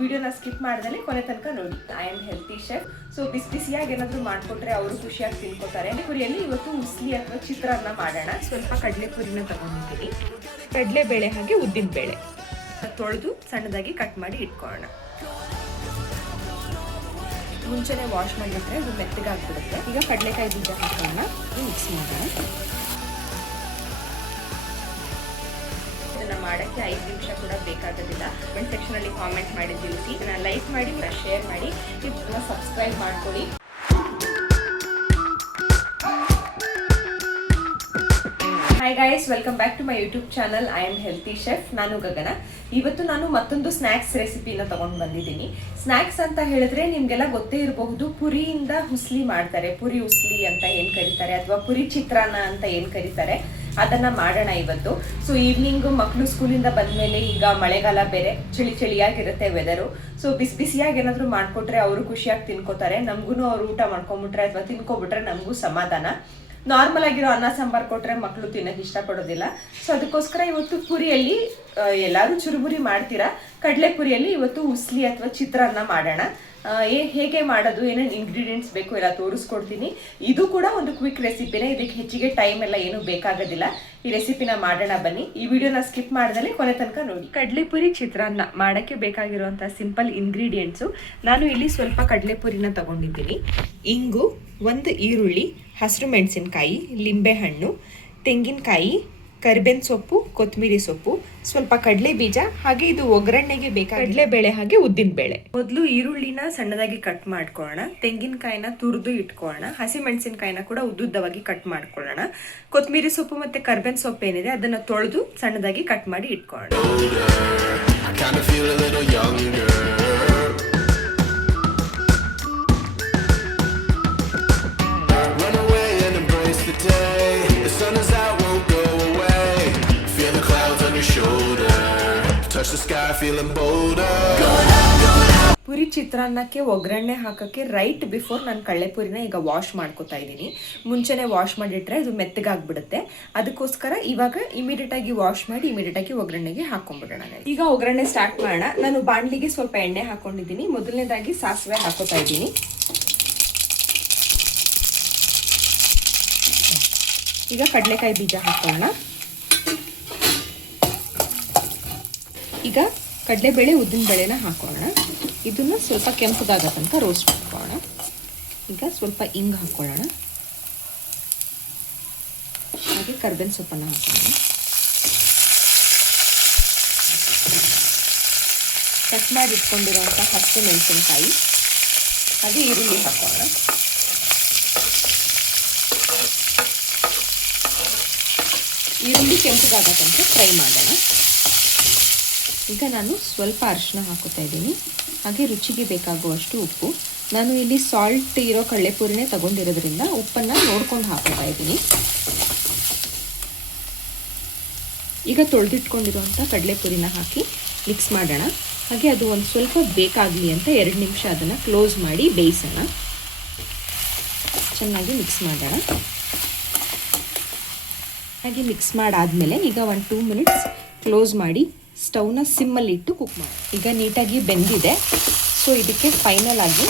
ವಿಡಿಯೋನ ಸ್ಕಿಪ್ ಮಾಡ್ದಲ್ಲಿ ಕೊನೆ ತನಕ ನೋಡಿ. I am healthy chef. So ಬಿಸಿಯಾಗಿ ಏನಾದರೂ ಮಾಡಿಕೊಟ್ರೆ ಅವರು ಖುಷಿಯಾಗಿ ತಿನ್ಕೋತಾರೆ. ಪುರಿಯಲ್ಲಿ ಇವತ್ತು ಉಸ್ಲಿ ಅಥವಾ ಚಿತ್ರಾನ್ನ ಮಾಡೋಣ. ಸ್ವಲ್ಪ ಕಡಲೆಪುರಿನ ತಗೊಂಡಿದ್ದೀನಿ, ಕಡಲೆಬೇಳೆ ಹಾಗೆ ಉದ್ದಿನ ಬೇಳೆ ತೊಳೆದು ಸಣ್ಣದಾಗಿ ಕಟ್ ಮಾಡಿ ಇಟ್ಕೊಳ್ಳೋಣ. ಮುಂಚೆನೆ ವಾಶ್ ಮಾಡಿಬಿಟ್ರೆ ಇದು ಮೆತ್ತಗಾಗ್ಬಿಡುತ್ತೆ. ಈಗ ಕಡಲೆಕಾಯಿ ಬೀಜ ಹಾಕೋಣ, ಮಿಕ್ಸ್ ಮಾಡೋಣ. ಇದನ್ನ ಮಾಡೋಕ್ಕೆ 5 ನಿಮಿಷ ಕೂಡ ಬೇಕಾಗೋದಿಲ್ಲ. ಕಮೆಂಟ್ ಸೆಕ್ಷನಲ್ಲಿ ಕಾಮೆಂಟ್ ಮಾಡಿ ತಿಳಿಸಿ. ಇದನ್ನ ಲೈಕ್ ಮಾಡಿ, ಶೇರ್ ಮಾಡಿ, ಇದನ್ನ ಸಬ್ಸ್ಕ್ರೈಬ್ ಮಾಡ್ಕೊಳ್ಳಿ. Hi guys, welcome back to my YouTube channel. I am healthy chef. ನಾನು ಗಗನ. ಇವತ್ತು ನಾನು ಮತ್ತೊಂದು ಸ್ನ್ಯಾಕ್ಸ್ ರೆಸಿಪಿನ ತಗೊಂಡು ಬಂದಿದ್ದೀನಿ. ಸ್ನ್ಯಾಕ್ಸ್ ಅಂತ ಹೇಳಿದ್ರೆ ನಿಮಗೆಲ್ಲ ಗೊತ್ತೇ ಇರಬಹುದು, ಪುರಿಯಿಂದ ಹುಸ್ಲಿ ಮಾಡ್ತಾರೆ. ಪುರಿ ಹುಸ್ಲಿ ಅಂತ ಏನು ಕರೀತಾರೆ, ಅಥವಾ ಪುರಿ ಚಿತ್ರಾನ್ನ ಅಂತ ಏನು ಕರೀತಾರೆ, ಅದನ್ನು ಮಾಡೋಣ ಇವತ್ತು. ಸೊ ಈವ್ನಿಂಗು ಮಕ್ಕಳು ಸ್ಕೂಲಿಂದ ಬಂದಮೇಲೆ, ಈಗ ಮಳೆಗಾಲ ಬೇರೆ, ಚಳಿಯಾಗಿರುತ್ತೆ ವೆದರು. ಸೊ ಬಿಸಿಯಾಗಿ ಏನಾದರೂ ಮಾಡಿಕೊಟ್ರೆ ಅವರು ಖುಷಿಯಾಗಿ ತಿನ್ಕೋತಾರೆ. ನಮಗೂ ಅವ್ರು ಊಟ ಮಾಡ್ಕೊಂಬಿಟ್ರೆ ಅಥವಾ ತಿನ್ಕೊಬಿಟ್ರೆ ನಮಗೂ ಸಮಾಧಾನ. ನಾರ್ಮಲ್ ಆಗಿರೋ ಅನ್ನ ಸಾಂಬಾರು ಕೊಟ್ಟರೆ ಮಕ್ಕಳು ತಿನ್ನೋಕೆ ಇಷ್ಟಪಡೋದಿಲ್ಲ. ಸೊ ಅದಕ್ಕೋಸ್ಕರ ಇವತ್ತು ಪುರಿಯಲ್ಲಿ ಎಲ್ಲರೂ ಚುರುಮುರಿ ಮಾಡ್ತೀರಾ, ಕಡಲೆ ಪುರಿಯಲ್ಲಿ ಇವತ್ತು ಉಸ್ಲಿ ಅಥವಾ ಚಿತ್ರಾನ್ನ ಮಾಡೋಣ. ಹೇಗೆ ಮಾಡೋದು, ಏನೇನು ಇಂಗ್ರೀಡಿಯೆಂಟ್ಸ್ ಬೇಕು ಎಲ್ಲ ತೋರಿಸ್ಕೊಡ್ತೀನಿ. ಇದು ಕೂಡ ಒಂದು ಕ್ವಿಕ್ ರೆಸಿಪಿನೇ, ಇದಕ್ಕೆ ಹೆಚ್ಚಿಗೆ ಟೈಮ್ ಎಲ್ಲ ಏನೂ ಬೇಕಾಗೋದಿಲ್ಲ. ಈ ರೆಸಿಪಿನ ಮಾಡೋಣ ಬನ್ನಿ. ಈ ವಿಡಿಯೋನ ಸ್ಕಿಪ್ ಮಾಡ್ದಲ್ಲಿ ಕೊನೆ ತನಕ ನೋಡಿ. ಕಡಲೆಪುರಿ ಚಿತ್ರಾನ್ನ ಮಾಡೋಕ್ಕೆ ಬೇಕಾಗಿರುವಂಥ ಸಿಂಪಲ್ ಇಂಗ್ರೀಡಿಯೆಂಟ್ಸು. ನಾನು ಇಲ್ಲಿ ಸ್ವಲ್ಪ ಕಡಲೆಪುರಿನ ತಗೊಂಡಿದ್ದೀನಿ. ಇಂಗು, 1 ಈರುಳ್ಳಿ, ಹಸಿರು ಮೆಣಸಿನಕಾಯಿ, ಲಿಂಬೆಹಣ್ಣು, ತೆಂಗಿನಕಾಯಿ, ಕರಿಬೇವಿನ ಸೊಪ್ಪು, ಕೊತ್ತಂಬರಿ ಸೊಪ್ಪು, ಸ್ವಲ್ಪ ಕಡಲೆ ಬೀಜ, ಹಾಗೆ ಇದು ಒಗ್ಗರಣೆಗೆ ಬೇಕಾದ ಕಡಲೆಬೇಳೆ ಹಾಗೆ ಉದ್ದಿನ ಬೇಳೆ. ಮೊದಲು ಈರುಳ್ಳಿನ ಸಣ್ಣದಾಗಿ ಕಟ್ ಮಾಡ್ಕೊಳ್ಳೋಣ, ತೆಂಗಿನಕಾಯಿನ ತುರಿದು ಇಟ್ಕೊಳ್ಳೋಣ, ಹಸಿ ಮೆಣಸಿನಕಾಯಿನ ಕೂಡ ಉದ್ದುದ್ದವಾಗಿ ಕಟ್ ಮಾಡ್ಕೊಳ್ಳೋಣ, ಕೊತ್ತಂಬರಿ ಸೊಪ್ಪು ಮತ್ತೆ ಕರಿಬೇವಿನ ಸೊಪ್ಪು ಏನಿದೆ ಅದನ್ನ ತೊಳೆದು ಸಣ್ಣದಾಗಿ ಕಟ್ ಮಾಡಿ ಇಟ್ಕೊಳ್ಳೋಣ. ಪುರಿ ಚಿತ್ರಾನ್ನಕ್ಕೆ ಒಗ್ಗರಣೆ ಹಾಕೋಕ್ಕೆ ರೈಟ್ ಬಿಫೋರ್ ನಾನು ಕಡಲೆಪುರಿನ ಈಗ ವಾಶ್ ಮಾಡ್ಕೋತಾ ಇದ್ದೀನಿ. ಮುಂಚೆನೆ ವಾಶ್ ಮಾಡಿಟ್ರೆ ಇದು ಮೆತ್ತಗಾಗ್ಬಿಡುತ್ತೆ. ಅದಕ್ಕೋಸ್ಕರ ಇವಾಗ ಇಮಿಡಿಯೇಟಾಗಿ ವಾಶ್ ಮಾಡಿ ಇಮಿಡಿಯೇಟಾಗಿ ಒಗ್ಗರಣೆಗೆ ಹಾಕೊಂಡ್ಬಿಡೋಣ. ಈಗ ಒಗ್ಗರಣೆ ಸ್ಟಾರ್ಟ್ ಮಾಡೋಣ. ನಾನು ಬಾಣಲಿಗೆ ಸ್ವಲ್ಪ ಎಣ್ಣೆ ಹಾಕೊಂಡಿದ್ದೀನಿ. ಮೊದಲನೇದಾಗಿ ಸಾಸಿವೆ ಹಾಕೋತಾ ಇದ್ದೀನಿ. ಈಗ ಕಡಲೆಕಾಯಿ ಬೀಜ ಹಾಕೋಣ. ಈಗ ಕಡಲೆಬೇಳೆ ಉದ್ದಿನ ಬೇಳೆನ ಹಾಕೋಣ. ಇದನ್ನ ಸ್ವಲ್ಪ ಕೆಂಪಗಾಗೋ ತನಕ ರೋಸ್ಟ್ ಮಾಡ್ಕೊಳ್ಳೋಣ. ಈಗ ಸ್ವಲ್ಪ ಇಂಗು ಹಾಕೊಳ್ಳೋಣ, ಹಾಗೆ ಕರಿಬೇವಿನ ಸೊಪ್ಪನ್ನು ಹಾಕೋಣ. ಕಟ್ ಮಾಡಿ ಇಟ್ಕೊಂಡಿರುವಂಥ ಹಸಿರು ಮೆಣಸಿನಕಾಯಿ ಹಾಗೆ ಈರುಳ್ಳಿ ಹಾಕೋಣ. ಈರುಳ್ಳಿ ಕೆಂಪಗಾಗೋ ತನಕ ಫ್ರೈ ಮಾಡೋಣ. ಈಗ ನಾನು ಸ್ವಲ್ಪ ಅರಿಶಿನ ಹಾಕೋತಾ ಇದ್ದೀನಿ, ಹಾಗೆ ರುಚಿಗೆ ಬೇಕಾಗುವಷ್ಟು ಉಪ್ಪು. ನಾನು ಇಲ್ಲಿ ಸಾಲ್ಟ್ ಇರೋ ಕಡಲೆಪುರಿನೇ ತಗೊಂಡಿರೋದ್ರಿಂದ ಉಪ್ಪನ್ನು ನೋಡ್ಕೊಂಡು ಹಾಕೋತಾ ಇದ್ದೀನಿ. ಈಗ ತೊಳೆದಿಟ್ಕೊಂಡಿರುವಂಥ ಕಡಲೆಪುರಿನ ಹಾಕಿ ಮಿಕ್ಸ್ ಮಾಡೋಣ. ಹಾಗೆ ಅದು ಒಂದು ಸ್ವಲ್ಪ ಬೇಕಾಗಲಿ ಅಂತ 2 ನಿಮಿಷ ಅದನ್ನು ಕ್ಲೋಸ್ ಮಾಡಿ ಬೇಯಿಸೋಣ. ಚೆನ್ನಾಗಿ ಮಿಕ್ಸ್ ಮಾಡೋಣ. ಹಾಗೆ ಮಿಕ್ಸ್ ಮಾಡಾದಮೇಲೆ ಈಗ 1-2 ಮಿನಿಟ್ಸ್ ಕ್ಲೋಸ್ ಮಾಡಿ ಸ್ಟವ್ನ ಸಿಮ್ಮಲ್ಲಿ ಇಟ್ಟು ಕುಕ್ ಮಾಡಿ. ಈಗ ನೀಟಾಗಿ ಬೆಂದಿದೆ. ಸೊ ಇದಕ್ಕೆ ಫೈನಲ್ ಆಗಿ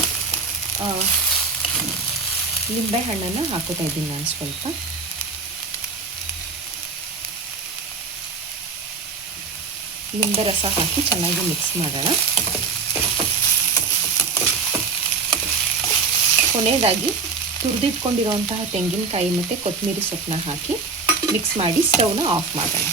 ಲಿಂಬೆ ಹಣ್ಣನ್ನು ಹಾಕೋತಾ ಇದ್ದೀನಿ ನಾನು. ಸ್ವಲ್ಪ ಲಿಂಬೆ ರಸ ಹಾಕಿ ಚೆನ್ನಾಗಿ ಮಿಕ್ಸ್ ಮಾಡೋಣ. ಕೊನೆಯದಾಗಿ ತುರಿದಿಟ್ಕೊಂಡಿರುವಂತಹ ತೆಂಗಿನಕಾಯಿ ಮತ್ತು ಕೊತ್ತಂಬರಿ ಸೊಪ್ಪನ್ನ ಹಾಕಿ ಮಿಕ್ಸ್ ಮಾಡಿ ಸ್ಟವ್ನ ಆಫ್ ಮಾಡೋಣ.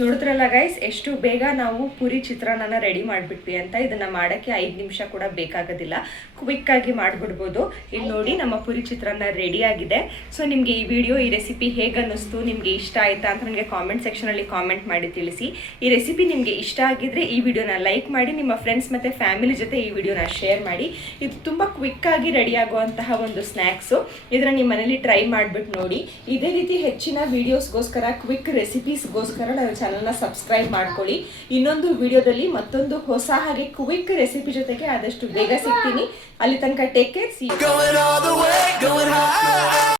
ನೋಡಿದ್ರಲ್ಲ ಗೈಸ್, ಎಷ್ಟು ಬೇಗ ನಾವು ಪುರಿ ಚಿತ್ರಾನ್ನ ರೆಡಿ ಮಾಡಿಬಿಟ್ವಿ ಅಂತ. ಇದನ್ನು ಮಾಡೋಕ್ಕೆ 5 ನಿಮಿಷ ಕೂಡ ಬೇಕಾಗೋದಿಲ್ಲ, ಕ್ವಿಕ್ಕಾಗಿ ಮಾಡಿಬಿಡ್ಬೋದು. ಇಲ್ಲಿ ನೋಡಿ, ನಮ್ಮ ಪುರಿ ಚಿತ್ರಾನ್ನ ರೆಡಿ ಆಗಿದೆ. ಸೊ ನಿಮಗೆ ಈ ವಿಡಿಯೋ, ಈ ರೆಸಿಪಿ ಹೇಗೆ ಅನ್ನಿಸ್ತು, ನಿಮಗೆ ಇಷ್ಟ ಆಯಿತಾ ಅಂತ ನನಗೆ ಕಾಮೆಂಟ್ ಸೆಕ್ಷನಲ್ಲಿ ಕಾಮೆಂಟ್ ಮಾಡಿ ತಿಳಿಸಿ. ಈ ರೆಸಿಪಿ ನಿಮಗೆ ಇಷ್ಟ ಆಗಿದ್ದರೆ ಈ ವಿಡಿಯೋನ ಲೈಕ್ ಮಾಡಿ, ನಿಮ್ಮ ಫ್ರೆಂಡ್ಸ್ ಮತ್ತು ಫ್ಯಾಮಿಲಿ ಜೊತೆ ಈ ವಿಡಿಯೋನ ಶೇರ್ ಮಾಡಿ. ಇದು ತುಂಬ ಕ್ವಿಕ್ಕಾಗಿ ರೆಡಿ ಆಗುವಂತಹ ಒಂದು ಸ್ನ್ಯಾಕ್ಸು. ಇದನ್ನು ನಿಮ್ಮ ಮನೇಲಿ ಟ್ರೈ ಮಾಡಿಬಿಟ್ಟು ನೋಡಿ. ಇದೇ ರೀತಿ ಹೆಚ್ಚಿನ ವೀಡಿಯೋಸ್ಗೋಸ್ಕರ, ಕ್ವಿಕ್ ರೆಸಿಪೀಸ್ಗೋಸ್ಕರ ನನ್ನ ಚಾನಲ್ನ ಸಬ್ಸ್ಕ್ರೈಬ್ ಮಾಡ್ಕೊಳ್ಳಿ. ಇನ್ನೊಂದು ವಿಡಿಯೋದಲ್ಲಿ ಮತ್ತೊಂದು ಹೊಸ ಹಾಗೆ ಕ್ವಿಕ್ ರೆಸಿಪಿ ಜೊತೆಗೆ ಆದಷ್ಟು ಬೇಗ ಸಿಗ್ತೀನಿ. ಅಲ್ಲಿ ತನಕ ಟೇಕ್ ಕೇರ್.